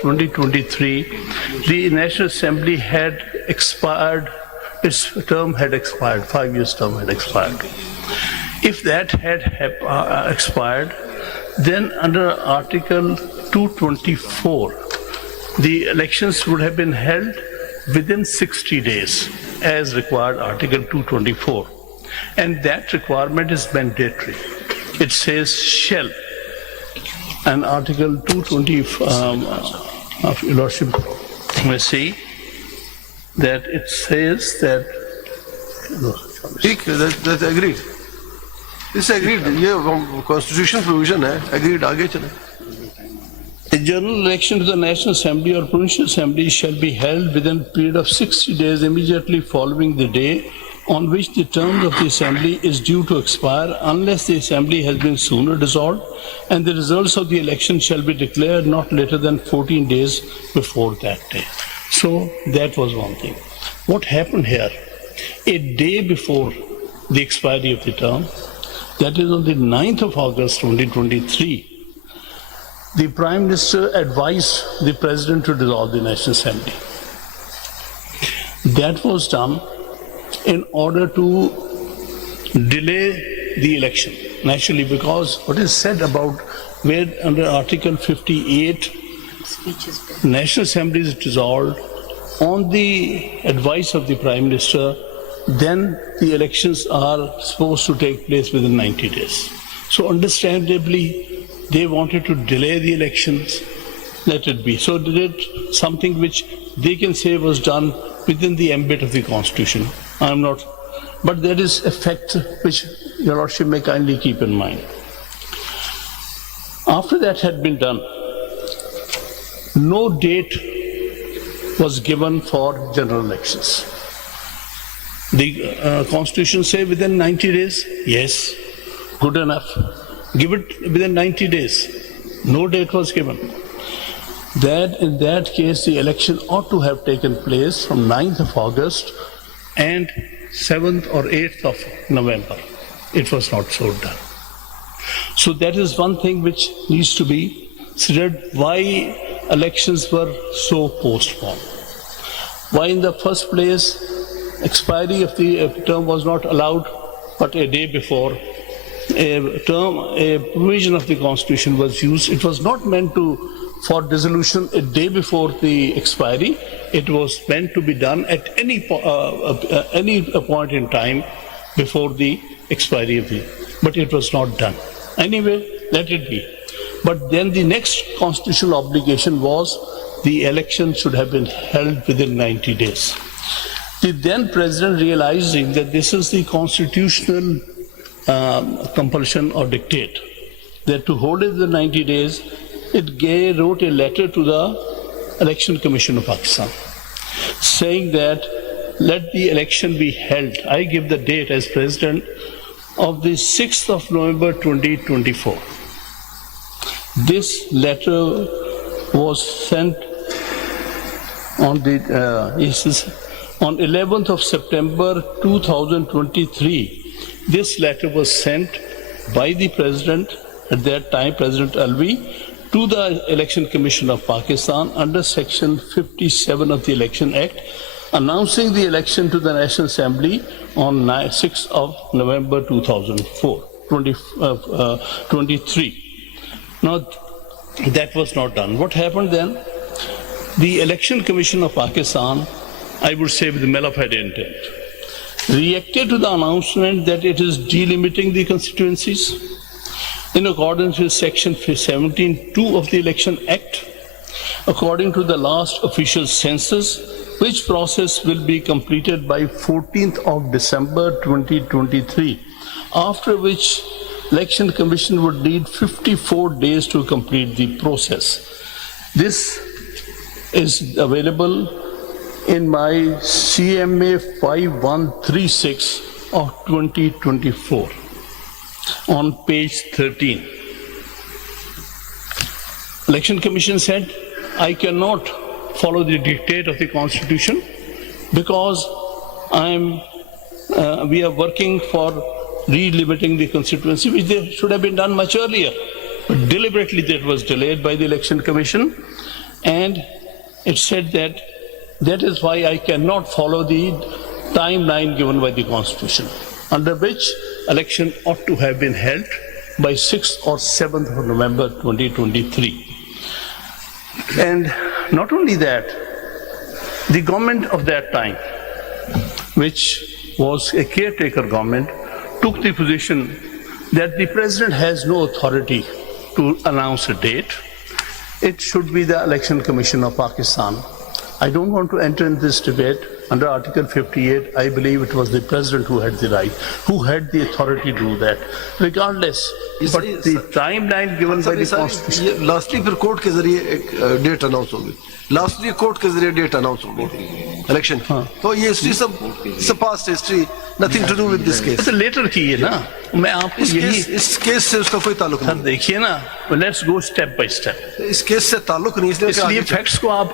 2023, the National Assembly had expired, its term had expired, 5 years term had expired. If that had expired, then under Article 224, the elections would have been held within 60 days, as required Article 224. And that requirement is mandatory. It says shall. And Article 220 of Your Lordship may see that it says that. That's agreed. This is agreed. Yeah, constitutional provision hai. Agreed. Aage chale. A general election to the National Assembly or Provincial Assembly shall be held within a period of 60 days immediately following the day on which the term of the Assembly is due to expire, unless the Assembly has been sooner dissolved, and the results of the election shall be declared not later than 14 days before that day. So that was one thing. What happened here? A day before the expiry of the term, that is on the 9th of August 2023, the Prime Minister advised the President to dissolve the National Assembly. That was done in order to delay the election, naturally, because what is said about where under Article 58, National Assembly is dissolved on the advice of the Prime Minister, then the elections are supposed to take place within 90 days. So understandably, they wanted to delay the elections, let it be. So they did something which they can say was done within the ambit of the Constitution. I'm not, but there is a fact which Your Lordship may kindly keep in mind. After that had been done, no date was given for general elections. The Constitution say within 90 days, yes, good enough. Give it within 90 days. No date was given. That in that case, the election ought to have taken place from 9th of August and 7th or 8th of November. It was not so done. So that is one thing which needs to be considered, why elections were so postponed. Why in the first place, expiry of the term was not allowed, but a day before. A provision of the Constitution was used. It was not meant for dissolution a day before the expiry. It was meant to be done at any point in time before the expiry of the. But it was not done. Anyway, let it be. But then the next constitutional obligation was the election should have been held within 90 days. The then President, realizing that this is the constitutional compulsion or dictate, that to hold it within 90 days, it wrote a letter to the Election Commission of Pakistan, saying that let the election be held. I give the date as President of the 6th of November 2024. This letter was sent on the on 11th of September 2023. This letter was sent by the President, at that time President Alvi, to the Election Commission of Pakistan under Section 57 of the Election Act, announcing the election to the National Assembly on 6th of November 2023. Now, that was not done. What happened then? The Election Commission of Pakistan, I would say with malignant intent, reacted to the announcement that it is delimiting the constituencies in accordance with Section 17(2) of the Election Act, according to the last official census, which process will be completed by 14th of December 2023, after which Election Commission would need 54 days to complete the process. This is available in my CMA 5136 of 2024 on page 13. Election Commission said, I cannot follow the dictate of the Constitution because we are working for relimiting the constituency, which they should have been done much earlier. But deliberately that was delayed by the Election Commission. and it said that that is why I cannot follow the timeline given by the Constitution, under which election ought to have been held by 6th or 7th of November 2023. And not only that, the government of that time, which was a caretaker government, took the position that the president has no authority to announce a date. It should be the Election Commission of Pakistan. I don't want to enter in this debate. Under Article 58, I believe it was the president who had the right, who had the authority to do that. Regardless, but the timeline given by the Constitution. Lastly, फिर court के जरिए एक date announce होगी. Lastly, court के जरिए date announce होगी election की. तो ये हिस्ट्री सब past history, nothing to do with this case. तो लेटर की है ना. मैं आपको यही इस केस से उसका कोई ताल्लुक नहीं. देखिए ना, let's go step by step. इस केस से ताल्लुक नहीं. इसलिए फैक्ट्स को आप,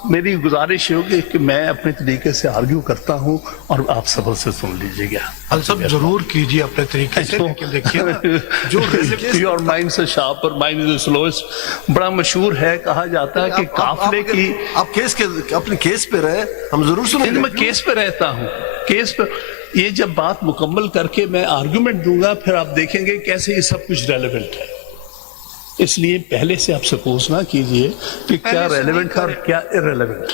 मेरी गुजारिश होगी कि मैं अपने तरीके से आर्ग्यू करता हूं और आप सबर से सुन लीजिएगा. सब जरूर कीजिए अपने तरीके से, लेकिन देखिए ना, जो योर माइंड से शार्प और माइंड इज स्लोएस्ट. बड़ा मशहूर है, कहा जाता है कि काफिले की. आप केस के अपने केस पे रहे, हम जरूर सुनेंगे. मैं केस पे रहता हूं, केस पे. ये जब बात मुकम्मल करके मैं आर्गुमेंट दूंगा, फिर आप देखेंगे कैसे ये सब कुछ रेलेवेंट है. इसलिए पहले से आप सपोज ना कीजिए कि क्या रेलेवेंट है और क्या इररेलेवेंट.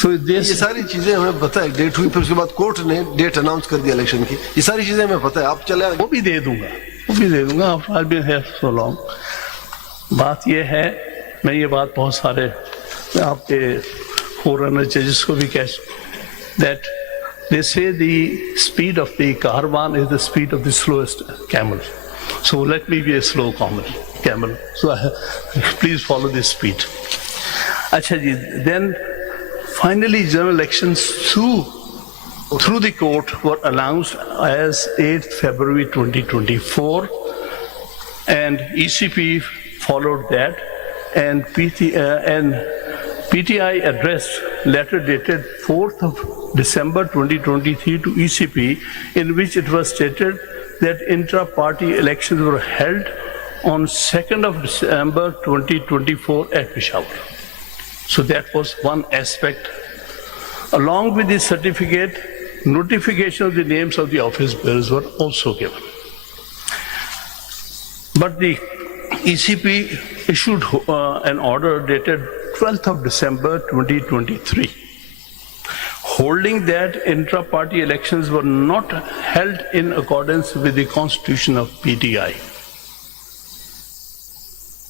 सो ये सारी चीजें हमें पता है. डेट हुई, फिर उसके बाद कोर्ट ने डेट अनाउंस कर दिया इलेक्शन की. ये सारी चीजें हमें पता है. आप चले, वो भी दे दूंगा. I've been here so long. बात ये है, मैं ये बात बहुत सारे आपके फॉरेनर जजेस को भी कह, that they say the speed of the caravan is the speed of the slowest camel. So let me be a slow camel. So please follow this speed. Acha ji, then finally general elections through the court were announced as 8th February 2024, and ECP followed that, and PTI addressed letter dated 4th of December 2023 to ECP, in which it was stated that intra-party elections were held on 2nd of December 2024 at Peshawar. So that was one aspect. Along with the certificate, notification of the names of the office bearers were also given. But the ECP issued an order dated 12th of December 2023, holding that intra-party elections were not held in accordance with the constitution of PTI.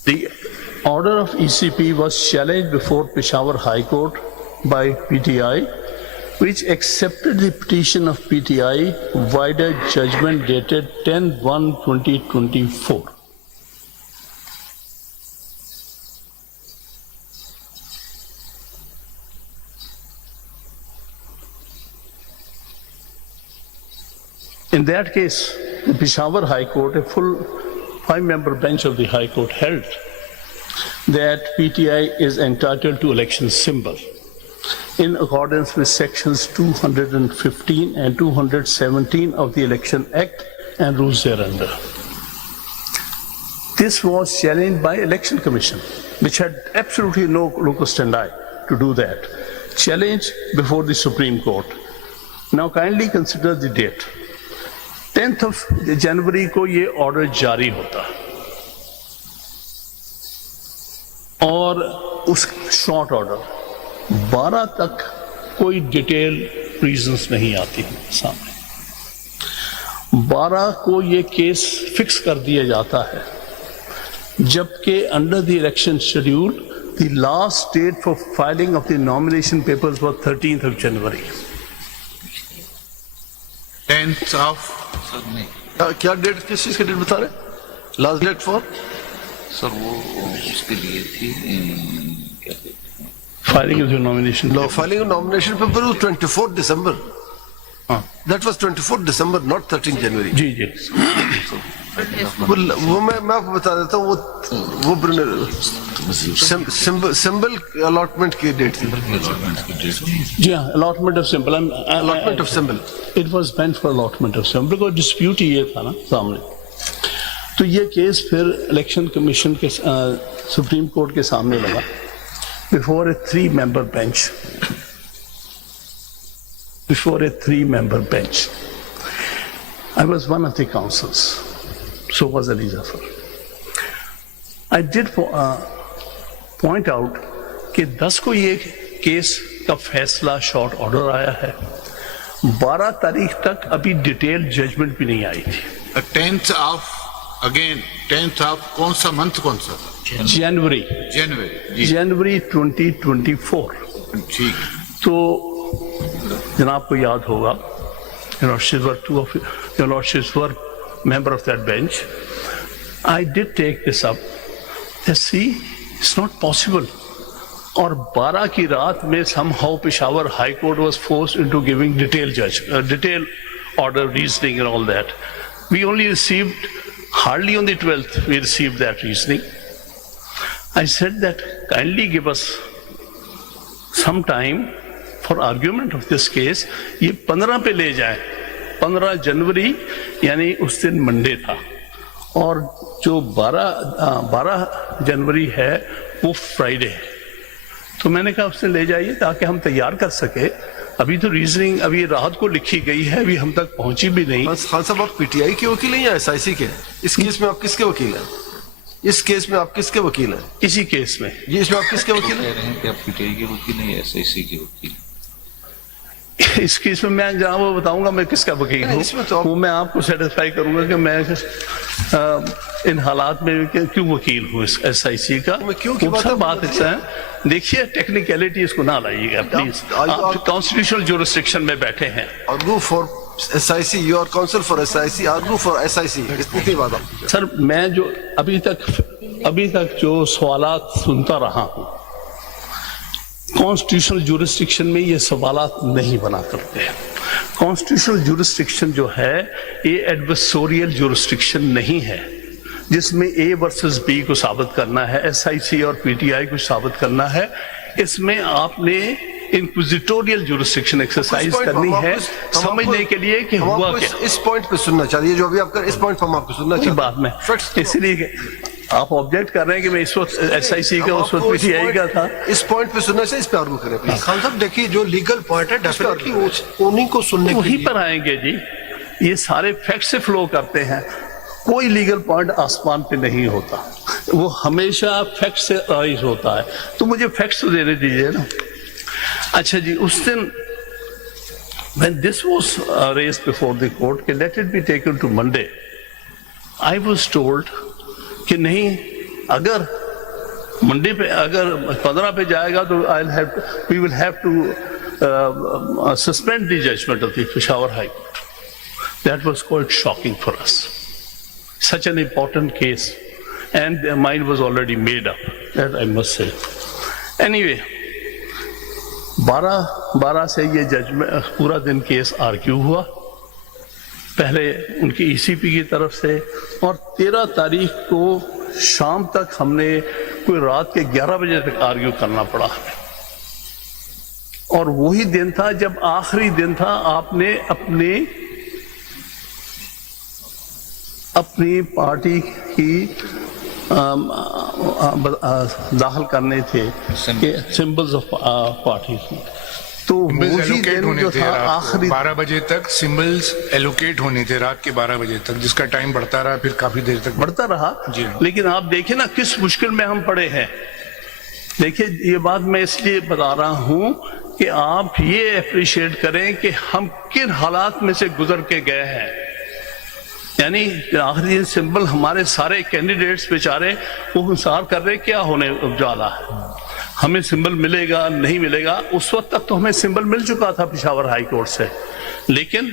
The order of ECP was challenged before Peshawar High Court by PTI, which accepted the petition of PTI via judgment dated 10/1/2024. In that case, the Peshawar High Court, a full 5-member bench of the High Court, held that PTI is entitled to election symbol in accordance with sections 215 and 217 of the Election Act and rules thereunder. This was challenged by Election Commission, which had absolutely no locus standi to do that. Challenged before the Supreme Court. Now kindly consider the date. 10th of January को ये order जारी होता और उस short order 12 तक कोई detail reasons नहीं आती सामने. 12 को ये केस फिक्स कर दिया जाता है, जबकि under the election schedule the last date for filing of the nomination papers was 13th of January. 10th of क्या डेट, किस चीज की डेट बता रहे? लास्ट डेट फॉर सर वो उसके लिए थी क्या कहते हैं, filing of the nomination. Filing nomination paper 24 December. That was 24 December, not 13 January. जी जी. वो मैं आपको बता देता हूँ, वो सिंबल अलॉटमेंट की डेट थी. जी हाँ, allotment of symbol. Allotment of symbol. It was meant for allotment of symbol. कोई डिस्प्यूट ही ये था ना सामने. تو یہ کیس پھر الیکشن کمیشن کے سپریم کورٹ کے سامنے لگا before a 3-member bench. Before a 3-member bench. I was one of the counsels. So was Ali Zafar. I did point out کہ 10 کو یہ کیس کا فیصلہ شارٹ آرڈر آیا ہے، 12 تاریخ تک ابھی ڈیٹیل ججمنٹ بھی نہیں آئی تھی. 10th آف کون سا منتھ کون سا؟ جنوری جنوری 2024. ٹھیک. تو جناب کو یاد ہوگا your lordships were member of that bench. I did take this up. See, it's not possible. اور 12 کی رات میں somehow Peshawar High Court was forced into giving detail order reasoning and all that. We only received, hardly on the 12th we received that reasoning. I said that kindly give us some time for argument of this case. یہ 15 پہ لے جائیں. 15 جنوری یعنی اس دن Monday تھا، اور جو 12 جنوری ہے وہ فرائیڈے ہے. تو میں نے کہا اس سے لے جائیے تاکہ ہم تیار کر سکے. ابھی تو ریزننگ ابھی رات کو لکھی گئی ہے، ابھی ہم تک پہنچی بھی نہیں. خان صاحب آپ پی ٹی آئی کے وکیل ہیں یا ایس آئی سی کے؟ اس کیس میں آپ کس کے وکیل ہیں؟ اس کیس میں آپ کس کے وکیل ہیں؟ اسی کیس میں. جی اس میں آپ کس کے وکیل ہیں؟ کہہ رہے ہیں کہ آپ پی ٹی آئی کے وکیل نہیں، ایس آئی سی کے وکیل. اس کیس میں میں جہاں وہ بتاؤں گا میں کس کا وکیل ہوں، وہ میں آپ کو سیٹسفائی کروں گا کہ میں ان حالات میں کیوں وکیل ہوں ایس آئی سی کا. وہ سب بات ایسا ہے. دیکھیے ٹیکنیکلٹی اس کو نہ لائیے گا پلیز. آپ کانسٹیٹیوشنل جورسڈکشن میں بیٹھے ہیں. argue for SIC, you are counsel for SIC, argue for SIC. اتنی بات آپ. سر میں جو ابھی تک جو سوالات سنتا رہا ہوں، کانسٹیٹیوشنل جورسڈکشن میں یہ سوالات نہیں بنا کرتے ہیں. کانسٹیٹیوشنل جورسڈکشن جو ہے یہ ایڈورسوریل جورسڈکشن نہیں ہے جس میں اے ورسز بی کو ثابت کرنا ہے، ایس آئی سی اور پی ٹی آئی کو ثابت کرنا ہے. اس میں آپ نے انکوزیٹوریل جورسڈکشن ایکسرسائز کرنی ہے سمجھنے کے لیے کہ ہوا کیا. اس پوائنٹ پہ سننا چاہیے جو ابھی آپ کر، اس پوائنٹ پہ ہم آپ کو سننا چاہیے. بات میں اس لیے کہ آپ آبجیکٹ کر رہے ہیں کہ میں اس وقت ایس آئی سی کا اس وقت پی ٹی آئی کا تھا. اس پوائنٹ پہ سننا چاہیے، اس پہ آرگو کریں پلیز. خان صاحب دیکھیے جو لیگل پوائنٹ ہے ڈیفینیٹلی انہیں کو سننے کے وہیں لیے پر آئیں گے جی. یہ سارے فیکٹ سے فلو کرتے ہیں. کوئی لیگل پوائنٹ آسمان پہ نہیں ہوتا، وہ ہمیشہ فیکٹ سے رائز ہوتا ہے. تو مجھے فیکٹس تو دینے دیجیے نا. اچھا جی، اس دن when this was raised before the court کہ let it be taken to Monday, I was told کہ نہیں، اگر منڈے پہ اگر 15 پہ جائے گا تو we will have to suspend the judgment of the Peshawar High Court. That was quite shocking for us. Such an important case, and their mind was already made up, that I must say. Anyway, 12 سے یہ judgment پورا دن case argue ہوا، پہلے ان کی ای سی پی کی طرف سے، اور 13 تاریخ کو شام تک ہم نے کوئی رات کے 11 بجے تک آرگیو کرنا پڑا ہمیں. اور وہی دن تھا جب آخری دن تھا آپ نے اپنی پارٹی کی داخل کرنے تھے کہ سمبلز آف پارٹی. تو وہی دن جو تھا آخری 12 بجے تک سمبلز ایلوکیٹ ہونے تھے، رات کے 12 بجے تک، جس کا ٹائم بڑھتا رہا، پھر کافی دیر تک بڑھتا رہا. جی. لیکن آپ دیکھیں نا کس مشکل میں ہم پڑے ہیں. دیکھیں یہ بات میں اس لیے بتا رہا ہوں کہ آپ یہ اپریشیٹ کریں کہ ہم کن حالات میں سے گزر کے گئے ہیں. یعنی آخری دن سمبل ہمارے سارے کینڈیڈیٹس بیچارے وہ انتظار کر رہے کیا ہونے والا ہے، ہمیں سمبل ملے گا نہیں ملے گا. اس وقت تک تو ہمیں سمبل مل چکا تھا پشاور ہائی کورٹ سے، لیکن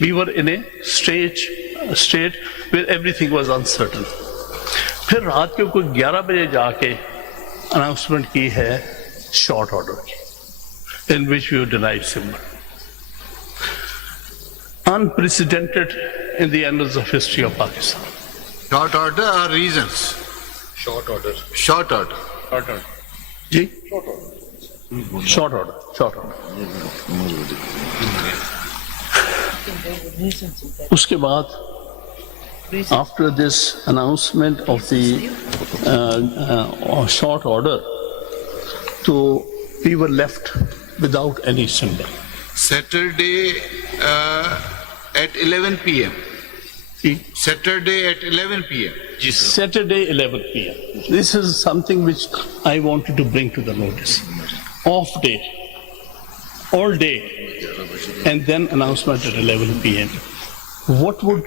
we were in a state where everything was uncertain. پھر رات کے کوئی 11 بجے جا کے اناؤنسمنٹ کی ہے شارٹ آرڈر کی، in which we were denied symbol. Unprecedented in the annals of history of Pakistan. Short order or reasons? Short order. Short order. جی شارٹ آرڈر. اس کے بعد after this announcement of the short order, so we were left without any symbol. Saturday at 11 p.m. Saturday at 11 p.m. Saturday 11 p.m. This is something which I wanted to bring to the notice. Off day, all day, and then announcement at 11 p.m. What would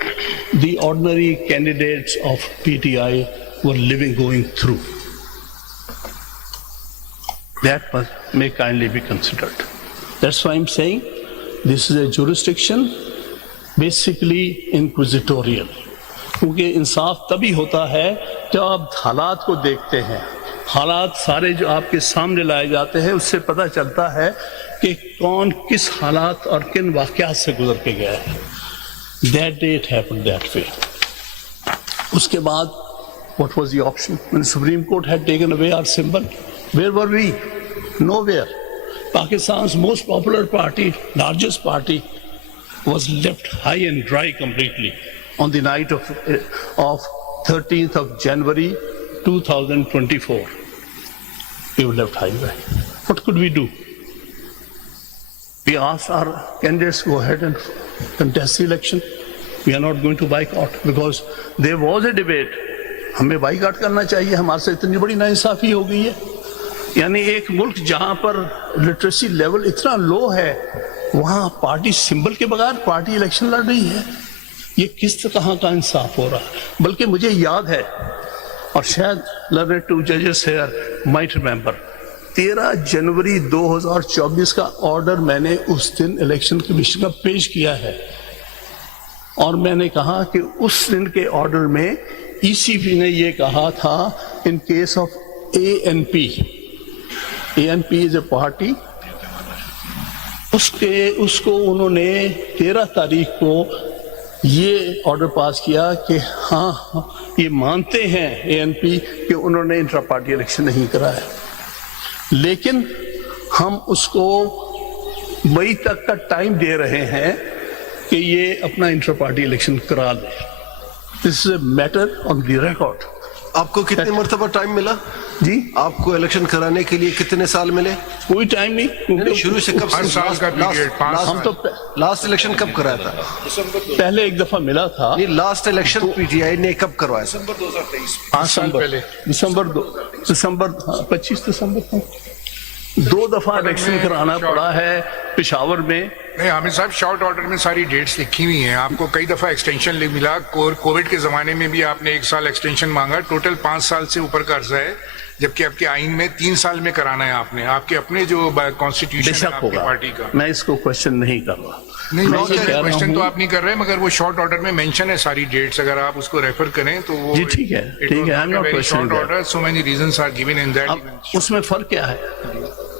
the ordinary candidates of PTI were going through? That may kindly be considered. That's why I'm saying this is a jurisdiction basically inquisitorial. کیونکہ انصاف تبھی ہوتا ہے جب آپ حالات کو دیکھتے ہیں. حالات سارے جو آپ کے سامنے لائے جاتے ہیں اس سے پتہ چلتا ہے کہ کون کس حالات اور کن واقعات سے گزر کے گیا ہے. That day it happened that way. اس کے بعد what was the option? When the Supreme Court had taken away our symbol, where were we? Nowhere. Pakistan's most popular party, largest party, was left high and dry completely on the night of 13th of January 2024. We were left high and dry. What could we do? We asked our candidates to go ahead and contest the election. We are not going to boycott because there was a debate. ہمیں boycott کرنا چاہیے, ہمارے سے اتنی بڑی ناانصافی ہو گئی ہے. یعنی ایک ملک جہاں پر لٹریسی لیول اتنا لو ہے وہاں پارٹی سمبل کے بغیر پارٹی الیکشن لڑ رہی ہے. یہ کس طرح کا انصاف ہو رہا ہے؟ بلکہ مجھے یاد ہے, اور شاید learned two judges here might remember, 13 جنوری 2024 کا آرڈر میں نے اس دن الیکشن کمیشن کا پیش کیا ہے, اور میں نے کہا کہ اس دن کے آرڈر میں ای سی پی نے یہ کہا تھا in case of ANP is a party, اس کو انہوں نے 13 تاریخ کو یہ آرڈر پاس کیا کہ ہاں یہ مانتے ہیں ANP کہ انہوں نے انٹرا پارٹی الیکشن نہیں کرایا, لیکن ہم اس کو مئی تک کا ٹائم دے رہے ہیں کہ یہ اپنا انٹرا پارٹی الیکشن کرا لے. This is a matter on the record. آپ کو کتنے مرتبہ ٹائم ملا؟ جی آپ کو الیکشن کرانے کے لیے کتنے سال ملے؟ کوئی ٹائم نہیں. شروع سے کب ہر سال کا پیریڈ 5 ہم تو لاسٹ الیکشن کب کرایا تھا؟ پہلے ایک دفعہ ملا تھا. Last election P T I نے کب کروایا؟ 5 سال پہلے دسمبر 25 دسمبر کو 2 دفعہ الیکشن کرانا پڑا ہے پشاور میں. نہیں حامد صاحب, شارٹ آرڈر میں ساری ڈیٹس لکھی ہوئی ہیں. آپ کو کئی دفعہ ایکسٹینشن ملا. کووڈ کے زمانے میں بھی آپ نے 1 سال ایکسٹینشن مانگا. ٹوٹل 5 سال سے اوپر کا عرصہ ہے, جبکہ آپ کے آئین میں 3 سال میں کرانا ہے. آپ نے آپ کے اپنے جو کانسٹیٹیوشن ہے آپ کی پارٹی کا. میں اس کو کوشچن نہیں کر رہا. نہیں, کوشچن تو آپ نہیں کر رہے, مگر وہ شارٹ آرڈر میں مینشن ہے ساری ڈیٹس. اگر آپ اس کو ریفر کریں تو وہ جی ٹھیک ہے, ٹھیک ہے. Short order, so many reasons are given in that. اس میں فرق کیا ہے؟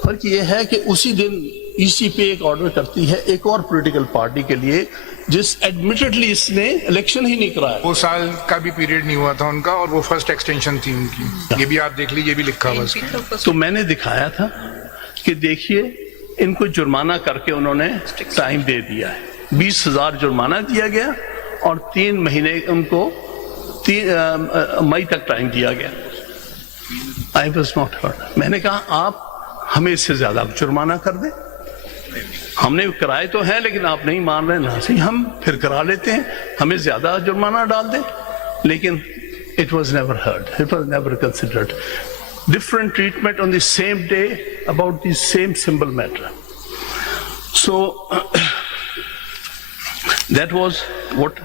فرق یہ ہے کہ اسی دن ای سی پی ایک آرڈر کرتی ہے ایک اور پولیٹیکل پارٹی کے لیے جس ایڈمیٹڈلی اس نے الیکشن ہی نہیں کرایا. وہ سال کا بھی پیریڈ نہیں ہوا تھا ان کا, اور وہ فرسٹ ایکسٹینشن تھی ان کی. یہ بھی آپ دیکھ لیجیے, یہ بھی لکھا ہوا ہے. تو میں نے دکھایا تھا کہ دیکھیے ان کو جرمانہ کر کے انہوں نے ٹائم دے دیا ہے. 20,000 جرمانہ دیا گیا اور 3 مہینے ان کو مئی تک ٹائم دیا گیا. I was not heard. میں نے کہا آپ ہمیں اس سے زیادہ جرمانہ کر دیں. ہم نے کرائے تو ہیں لیکن آپ نہیں مان رہے نا, صحیح ہم پھر کرا لیتے ہیں, ہمیں زیادہ جرمانہ ڈال دیں. لیکن it was never heard, it was never considered. Different treatment on the same day about the same symbol matter. So that was what